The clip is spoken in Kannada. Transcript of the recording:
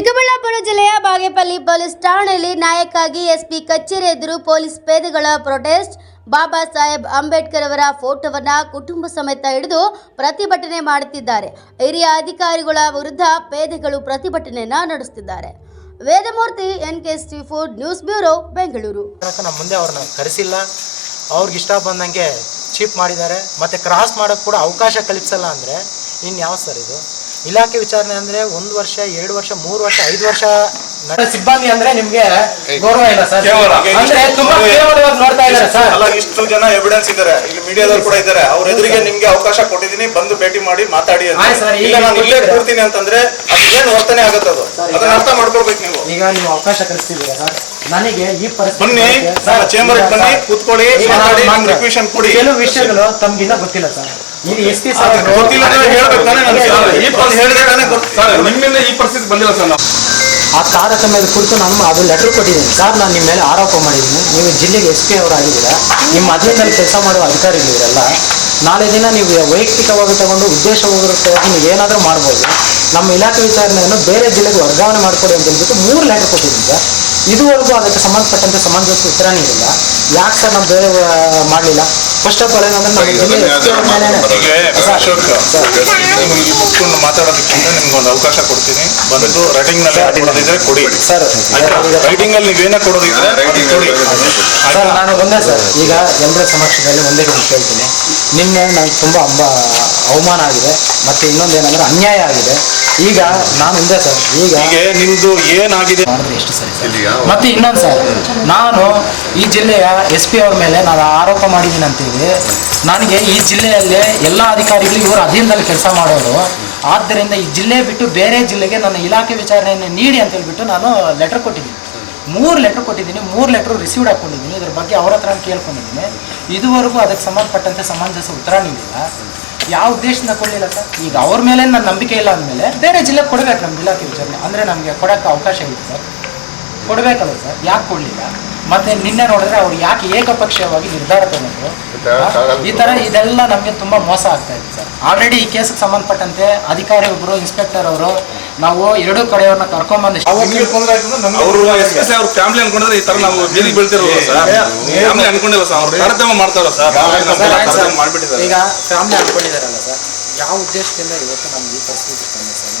ಚಿಕ್ಕಬಳ್ಳಾಪುರ ಜಿಲ್ಲೆಯ ಬಾಗೇಪಲ್ಲಿ ಪೊಲೀಸ್ ಠಾಣೆಯಲ್ಲಿ ನಾಯಕಾಗಿ ಎಸ್ಪಿ ಕಚೇರಿ ಎದುರು ಪೊಲೀಸ್ ಪೇದೆಗಳ ಪ್ರೊಟೆಸ್ಟ್. ಬಾಬಾ ಸಾಹೇಬ್ ಅಂಬೇಡ್ಕರ್ ಅವರ ಫೋಟೋವನ್ನು ಕುಟುಂಬ ಸಮೇತ ಹಿಡಿದು ಪ್ರತಿಭಟನೆ ಮಾಡುತ್ತಿದ್ದಾರೆ. ಹಿರಿಯ ಅಧಿಕಾರಿಗಳ ವಿರುದ್ಧ ಪೇದೆಗಳು ಪ್ರತಿಭಟನೆಯನ್ನು ನಡೆಸುತ್ತಿದ್ದಾರೆ. Vedamurthy N K food news bureau, Bengaluru. ಮುಂದೆ ಅವ್ರನ್ನ ಕರೆಸಿಲ್ಲ. ಅವ್ರಿಗೆ ಇಷ್ಟ ಬಂದಂಗೆ ಚೀಪ್ ಮಾಡಿದ್ದಾರೆ. ಮತ್ತೆ ಕ್ರಾಸ್ ಮಾಡೋಕ್ಕೆ ಕೂಡ ಅವಕಾಶ ಕಲ್ಪಿಸಲ್ಲ ಅಂದರೆ ಇನ್ಯಾವ ಸರ್ ಇದು? ಇಲಾಖೆ ವಿಚಾರಣೆ ಅಂದ್ರೆ ಒಂದು ವರ್ಷ ಎರಡು ವರ್ಷ ಮೂರು ವರ್ಷ ಐದು ವರ್ಷ ಸಿಬ್ಬಂದಿ ಅಂದ್ರೆ ನಿಮ್ಗೆ ಗೌರವ ಇಲ್ಲ ಸರ್. ಕೇವಲ. ಅಂದ್ರೆ ತುಂಬಾ ಕೇವಲವಾಗಿ ನೋಡ್ತಾ ಇದ್ದಾರೆ ಸರ್. ಅಲ್ಲ ಇಷ್ಟು ಜನ ಎವಿಡೆನ್ಸ್ ಇದ್ದಾರೆ. ಇಲ್ಲಿ ಮೀಡಿಯಾದವ್ರು ಕೂಡ ಇದ್ದಾರೆ. ಅವ್ರ ಎದುರಿಗೆ ನಿಮ್ಗೆ ಅವಕಾಶ ಕೊಟ್ಟಿದ್ದೀನಿ. ಬಂದು ಭೇಟಿ ಮಾಡಿ ಮಾತಾಡಿ ಅಂತ. ಆಯ್ತು ಸರ್, ಈಗ ಇಲ್ಲ ನಾನು ಇಲ್ಲೇ ಕೊಟ್ಟಿದ್ದೀರಾ? ಕೂರ್ತೀನಿ ಅಂತಂದ್ರೆ ಅದು ಏನು ವರ್ತನೆ ಆಗುತ್ತೆ ಅದು? ಅದನ್ನ ಅರ್ಥ ಮಾಡ್ಕೊಳ್ಬೇಕು ನೀವು. ಈಗ ನೀವು ಅವಕಾಶ ಕಲಿಸ್ತಿದ್ದೀರಾ ಸರ್? ನನಗೆ ಈ ಪರಿಸ್ಥಿತಿ ಬನ್ನಿ ನಮ್ಮ ಚೇಂಬರ್ ಬನ್ನಿ ಕೂತ್ಕೊಳ್ಳಿ ಈಗ ನಾನು ಮಾತಾಡಿ ಮಾತ್ರ- ರಿಕ್ವೆಷನ್ ಕೊಡಿ. ಕೆಲವು ವಿಷಯಗಳು ತಮ್ಗಿನ್ನ ಗೊತ್ತಿಲ್ಲ ಸರ್. ಈಗ ಎಸ್ ಪಿ ಅದು ಗೊತ್ತಿಲ್ಲ ಅಂದ್ರೆ ಹೇಳ್ಬೇಕು ತಾನೇ ನನಗೆ. ಸರ್, ಈ ಪರಿಸ್ಥಿತಿ ತಾನೇ ಗೊತ್ತು. ಸರ್ ನಿಮ್ಮಿಂದ ಈ ಪರಿಸ್ಥಿತಿ ಬಂದಿಲ್ಲ ಸರ್ ನಾವು. ಆ ತಾರತಮ್ಯದ ಕುರಿತು ನಾನು ಅದು ಲೆಟರ್ ಕೊಟ್ಟಿದ್ದೀನಿ. ಸರ್ ನಾನು ನಿಮ್ಮ ಮೇಲೆ ಆರೋಪ ಮಾಡಿದ್ದೀನಿ. ನೀವು ಜಿಲ್ಲೆಗೆ ಎಸ್ ಪಿ ಅವರಾಗಿದ್ದೀರಾ? ನಿಮ್ಮ ಅಧೀನದಲ್ಲಿ ಕೆಲಸ ಮಾಡುವ ಅಧಿಕಾರಿಗಳಿರಲ್ಲ ನಾಳೆ ದಿನ ನೀವು ವೈಯಕ್ತಿಕವಾಗಿ ತಗೊಂಡು ಉದ್ದೇಶಪೂರ್ವಕವಾಗಿ ನೀವು ಏನಾದರೂ ಮಾಡ್ಬೋದು. ನಮ್ಮ ಇಲಾಖೆ ವಿಚಾರಣೆಯನ್ನು ಬೇರೆ ಜಿಲ್ಲೆಗೆ ವರ್ಗಾವಣೆ ಮಾಡಿಕೊಡಿ ಅಂತ ಹೇಳ್ಬಿಟ್ಟು ಮೂರು ಲೆಟರ್ ಕೊಟ್ಟಿದ್ದೀನಿ ಸರ್. ಇದುವರೆಗೂ ಅದಕ್ಕೆ ಸಂಬಂಧಪಟ್ಟಂತೆ ಸಮಂಜಸ ಉತ್ತರ ನೀಡಿಲ್ಲ. ಯಾಕೆ ಸರ್ ನಾವು ಬೇರೆ ಮಾಡಲಿಲ್ಲ? ಫಸ್ಟ್ ಆಫ್ ಆಲ್ ಏನಂದ್ರೆ ಅಶೋಕ್ ನೀವು ಇಲ್ಲಿ ಮಾತಾಡೋದಕ್ಕಿಂತ ನಿಮ್ಗೆ ಒಂದು ಅವಕಾಶ ಕೊಡ್ತೀನಿ. ಬಂದು ರೈಟಿಂಗ್ನಲ್ಲಿ ಕೊಡೋದಿದ್ರೆ ಕೊಡಿ. ಸರ್ ರೈಟಿಂಗ್ ಅಲ್ಲಿ ನೀವೇನೇ ಕೊಡೋದಿದ್ರೆ ಅದನ್ನ ಕೊಡಿ. ಸರ್ ನಾನು ಒಂದೇ ಸರ್ ಈಗ ಎಲ್ಲರ ಸಮಕ್ಷದಲ್ಲಿ ಒಂದೇ ಒಂದು ಕೇಳ್ತೀನಿ ನಿನ್ನೆ ನನಗೆ ತುಂಬ ಅಂಬ ಅವಮಾನ ಆಗಿದೆ. ಮತ್ತೆ ಇನ್ನೊಂದು ಏನಂದ್ರೆ ಅನ್ಯಾಯ ಆಗಿದೆ. ಈಗ ನಾನು ಒಂದೇ ಸರ್ ಈಗ ನಿಮ್ದು ಏನಾಗಿದೆ? ಮಾಡಿದ್ರೆ ಎಷ್ಟು ಸರಿ ಸರ್ ಮತ್ತೆ ಇನ್ನೊಂದು ಸರ್ ನಾನು ಈ ಜಿಲ್ಲೆಯ ಎಸ್ ಪಿ ಅವ್ರ ಮೇಲೆ ನಾನು ಆರೋಪ ಮಾಡಿದ್ದೀನಿ ಅಂತೇಳಿ ನನಗೆ ಈ ಜಿಲ್ಲೆಯಲ್ಲೇ ಎಲ್ಲ ಅಧಿಕಾರಿಗಳು ಇವರು ಅಧೀನದಲ್ಲಿ ಕೆಲಸ ಮಾಡೋರು ಆದ್ದರಿಂದ ಈ ಜಿಲ್ಲೆ ಬಿಟ್ಟು ಬೇರೆ ಜಿಲ್ಲೆಗೆ ನನ್ನ ಇಲಾಖೆ ವಿಚಾರಣೆಯನ್ನು ನೀಡಿ ಅಂತ ಹೇಳ್ಬಿಟ್ಟು ನಾನು ಲೆಟರ್ ಕೊಟ್ಟಿದ್ದೀನಿ. ಮೂರು ಲೆಟರ್ ಕೊಟ್ಟಿದ್ದೀನಿ. ಮೂರು ಲೆಟ್ರು ರಿಸೀವ್ಡ್ ಹಾಕ್ಕೊಂಡಿದ್ದೀನಿ. ಇದ್ರ ಬಗ್ಗೆ ಅವ್ರ ಹತ್ರ ಕೇಳ್ಕೊಂಡಿದ್ದೀನಿ. ಇದುವರೆಗೂ ಅದಕ್ಕೆ ಸಂಬಂಧಪಟ್ಟಂತೆ ಸಮಂಜಸ ಉತ್ತರ ನೀಡಿಲ್ಲ. ಯಾವ ಉದ್ದೇಶದಿಂದ ಕೊಡಲಿಲ್ಲ ಸರ್? ಈಗ ಅವ್ರ ಮೇಲೆ ನನ್ನ ನಂಬಿಕೆ ಇಲ್ಲ ಅಂದಮೇಲೆ ಬೇರೆ ಜಿಲ್ಲೆಗೆ ಕೊಡಬೇಕು ನಮ್ಮ ಇಲಾಖೆ ವಿಚಾರಣೆ. ಅಂದರೆ ನಮಗೆ ಕೊಡೋಕ್ಕೆ ಅವಕಾಶ ಇದೆ ಸರ್. ಕೊಡಬೇಕಲ್ಲ ಸರ್ ಯಾಕೆ ಕೊಡಲಿಲ್ಲ? ಮತ್ತೆ ನಿನ್ನೆ ನೋಡಿದ್ರೆ ಅವ್ರು ಯಾಕೆ ಏಕಪಕ್ಷೀಯವಾಗಿ ನಿರ್ಧಾರ ತಗೊಂಡ್ರು? ಈ ಥರ ಇದೆಲ್ಲ ನಮಗೆ ತುಂಬ ಮೋಸ ಆಗ್ತಾ ಇದೆ ಸರ್. ಆಲ್ರೆಡಿ ಈ ಕೇಸಿಗೆ ಸಂಬಂಧಪಟ್ಟಂತೆ ಅಧಿಕಾರಿ ಒಬ್ಬರು ಇನ್ಸ್ಪೆಕ್ಟರ್ ಅವರು ನಾವು ಎರಡೂ ಕಡೆಯವ್ರನ್ನ ಕರ್ಕೊಂಡ್ಬಂದು ಅವರು ಎಸ್ ಪಿ ಅವ್ರ ಫ್ಯಾಮಿಲಿ ಅನ್ಕೊಂಡ್ರೆ ಈ ತರ ನಾವು ಬೀದಿಗೆ ಬೀಳ್ತಿರೋದು ಸರ್. ಫ್ಯಾಮಿಲಿ ಅನ್ಕೊಂಡಿಲ್ಲ ಸರ್. ಅವ್ರು ತಾರತಮ್ಯ ಮಾಡ್ತಾರ ಸರ್. ಸರ್, ಮಾಡ್ಬಿಟ್ಟಿದ್ದಾರೆ. ಈಗ ಫ್ಯಾಮಿಲಿ ಅನ್ಕೊಂಡಿದಾರಲ್ಲ ಸರ್ ಯಾವ ಉದ್ದೇಶದಿಂದ ಇವತ್ತು ನಮ್ಗೆ ಈ ಪರಿಸ್ಥಿತಿ ತಂದಿದ್ದಾರೆ?